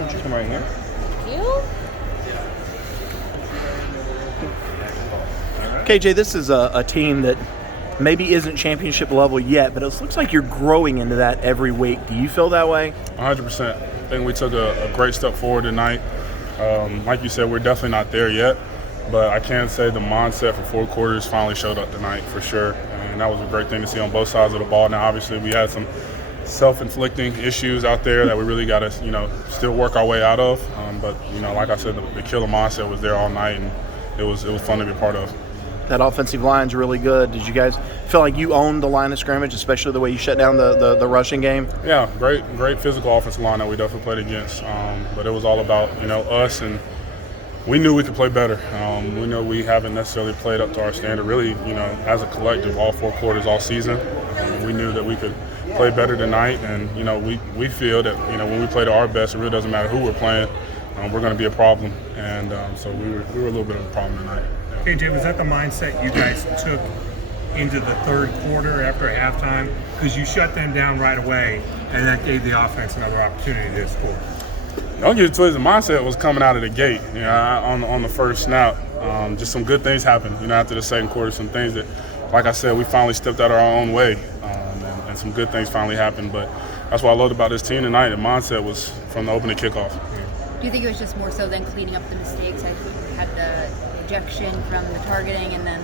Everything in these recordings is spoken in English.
don't you come right here? You? KJ, this is a team that maybe isn't championship level yet, but it looks like you're growing into that every week. Do you feel that way? 100%. I think we took a great step forward tonight. Like you said, we're definitely not there yet, but I can say the mindset for 4 quarters finally showed up tonight for sure, and that was a great thing to see on both sides of the ball. Now, obviously, we had some self-inflicting issues out there that we really got to, still work our way out of. But like I said, the killer mindset was there all night, and it was fun to be a part of. That offensive line's really good. Did you guys feel like you owned the line of scrimmage, especially the way you shut down the rushing game? Yeah, great physical offensive line that we definitely played against. But it was all about, us, and we knew we could play better. We know we haven't necessarily played up to our standard, really, as a collective, all 4 quarters, all season. We knew that we could play better tonight, and, we feel that, when we play to our best, it really doesn't matter who we're playing. We're going to be a problem, and so we were a little bit of a problem tonight. KJ, was that the mindset you guys took into the third quarter after halftime? Because you shut them down right away, and that gave the offense another opportunity to score. Don't get it twisted. The mindset was coming out of the gate. On the first snap, just some good things happened. After the second quarter, some things that, like I said, we finally stepped out our own way, and some good things finally happened. But that's what I loved about this team tonight. The mindset was from the opening kickoff. Do you think it was just more so than cleaning up the mistakes? I think you had the ejection from the targeting, and then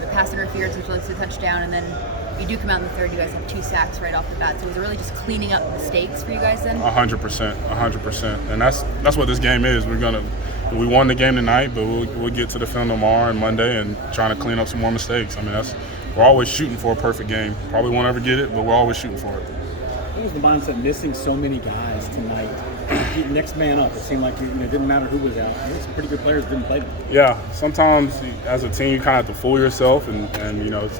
the pass interference, which led to the touchdown, and then you do come out in the third. You guys have 2 sacks right off the bat. So was it really just cleaning up mistakes for you guys then? 100%, and that's what this game is. We won the game tonight, but we'll get to the film tomorrow and Monday and trying to clean up some more mistakes. We're always shooting for a perfect game. Probably won't ever get it, but we're always shooting for it. What was the mindset missing so many guys tonight? Next man up. It seemed like it didn't matter who was out. I think some pretty good players didn't play them. Yeah, sometimes as a team you kind of have to fool yourself and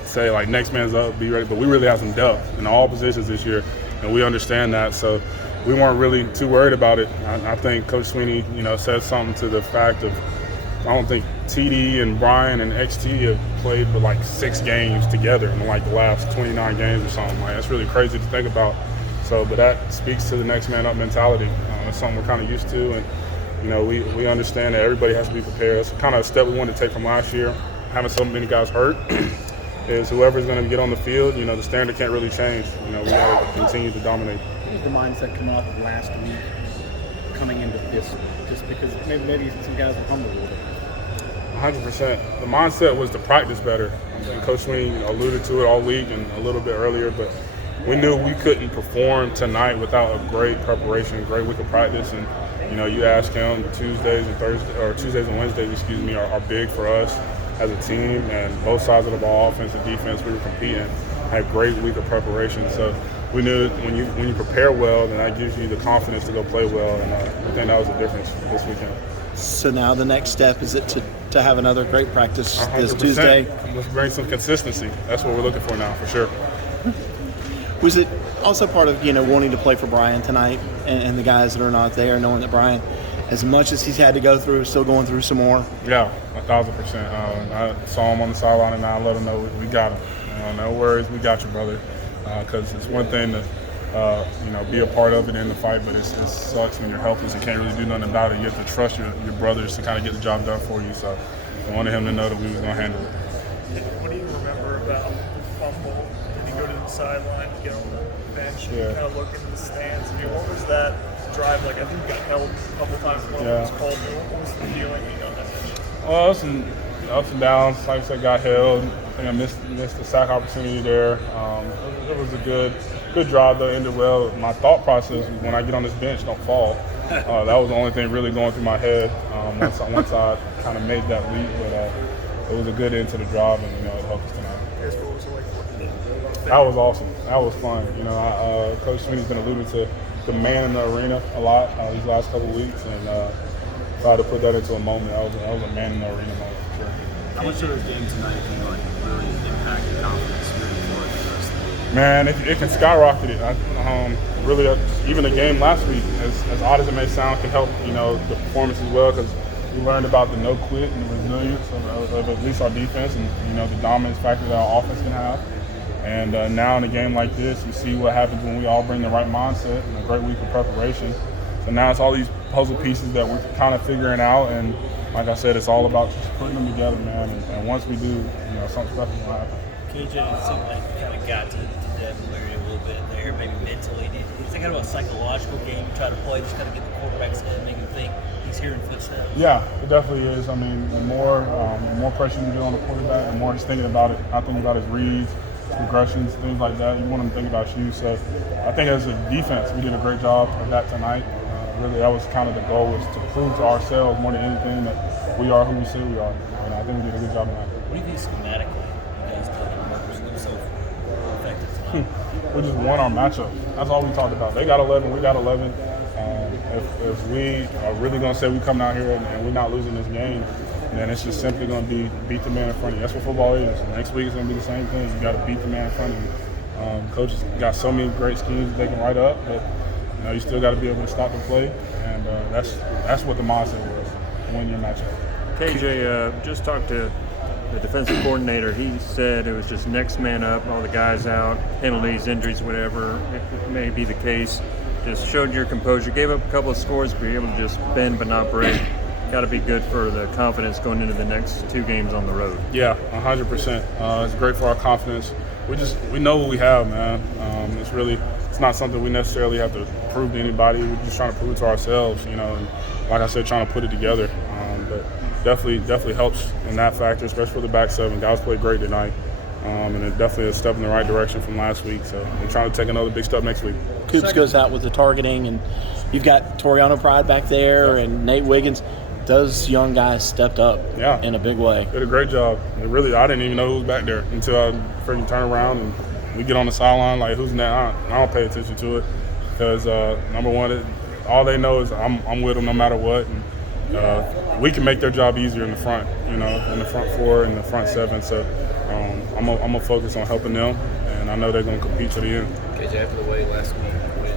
say like next man's up, be ready. But we really have some depth in all positions this year, and we understand that. So we weren't really too worried about it. I think Coach Sweeney, said something to the fact of I don't think TD and Brian and XT have played but like 6 games together in like the last 29 games or something. Like that's really crazy to think about. But that speaks to the next man up mentality. It's something we're kind of used to, and we understand that everybody has to be prepared. It's kind of a step we wanted to take from last year. Having so many guys hurt is whoever's going to get on the field. The standard can't really change. We got to continue to dominate. What was the mindset coming off of last week, coming into this week? Just because maybe some guys were humbled a little bit. 100%. The mindset was to practice better. I think Coach Sweeney alluded to it all week and a little bit earlier, but we knew we couldn't perform tonight without a great preparation, great week of practice. And you ask him, Tuesdays and Wednesdays, are big for us as a team. And both sides of the ball, offense and defense, we were competing. Had a great week of preparation. So we knew when you prepare well, then that gives you the confidence to go play well. And I think that was the difference this weekend. So now the next step is it to have another great practice 100%. this Tuesday. Let's bring some consistency. That's what we're looking for now, for sure. Was it also part of wanting to play for Brian tonight and the guys that are not there, knowing that Brian, as much as he's had to go through, is still going through some more? Yeah, 1,000%. I saw him on the sideline and I let him know we got him. No worries, we got you, brother. Because it's one thing to be a part of it in the fight, but it sucks when you're helpless and can't really do nothing about it. You have to trust your brothers to kind of get the job done for you. So I wanted him to know that we was going to handle it. What do you remember about the fumble? Did he go to the sideline, get on the bench, and kind of look into the stands? What was that drive like? I think he got held a couple times when it was called. What was the feeling on that bench? Well, some ups and downs. Like I said, got held. I think I missed the sack opportunity there. It was a good drive though, ended well. My thought process was when I get on this bench, don't fall. That was the only thing really going through my head once I kind of made that leap. But it was a good end to the drive, and it helped us tonight. That was awesome. That was fun. Coach Sweeney's been alluding to the man in the arena a lot these last couple of weeks, and tried to put that into a moment. That was a man in the arena moment for sure. How much of this game tonight can really impact your confidence moving forward for the rest of the week? Man, it can skyrocket it. Really, even the game last week, as odd as it may sound, can help the performance as well, because we learned about the no quit and the resilience of at least our defense, and the dominance factor that our offense can have. And now in a game like this, you see what happens when we all bring the right mindset and a great week of preparation. So now it's all these puzzle pieces that we're kind of figuring out. And like I said, it's all about just putting them together, man. And once we do, something special will happen. KJ, it seemed like you kind of got to Devin Leary a little bit there, maybe mentally. Is that kind of a psychological game you try to play, just kind of get the quarterback's head, make him think he's hearing footsteps? Yeah, it definitely is. I mean, the more pressure you get on the quarterback, the more he's thinking about it. I think about his reads, progressions, things like that. You want him to think about you. So I think as a defense, we did a great job of that tonight. Really, that was kind of the goal, was to prove to ourselves more than anything that we are who we say we are. And I think we did a good job of that. What do you think schematically you guys did that was so effective tonight? We just won our matchup. That's all we talked about. They got 11, we got 11. If we are really going to say we come out here and we're not losing this game, then it's just simply going to be beat the man in front of you. That's what football is. Next week is going to be the same thing. You got to beat the man in front of you. Coaches got so many great schemes they can write up, but you still got to be able to stop the play, and that's what the mindset was, win your matchup. KJ, just talked to the defensive coordinator. He said it was just next man up, all the guys out, penalties, injuries, whatever it may be the case. Just showed your composure, gave up a couple of scores, but you're able to just bend but not break. Got to be good for the confidence going into the next 2 games on the road. Yeah, 100%. It's great for our confidence. We know what we have, man. It's not something we necessarily have to prove to anybody. We're just trying to prove it to ourselves, and like I said, trying to put it together. But definitely helps in that factor, especially for the back seven. Guys played great tonight, and it definitely a step in the right direction from last week. So we're trying to take another big step next week. Coops goes out with the targeting, and you've got Toriano Pride back there and Nate Wiggins. Those young guys stepped up in a big way. Did a great job. I didn't even know who was back there until I freaking turn around and we get on the sideline like, who's that? I don't pay attention to it because, number one, all they know is I'm with them no matter what. And we can make their job easier in the front, in the front 4 and the front 7. So I'm going to focus on helping them, and I know they're going to compete to the end. KJ, after the way last week, when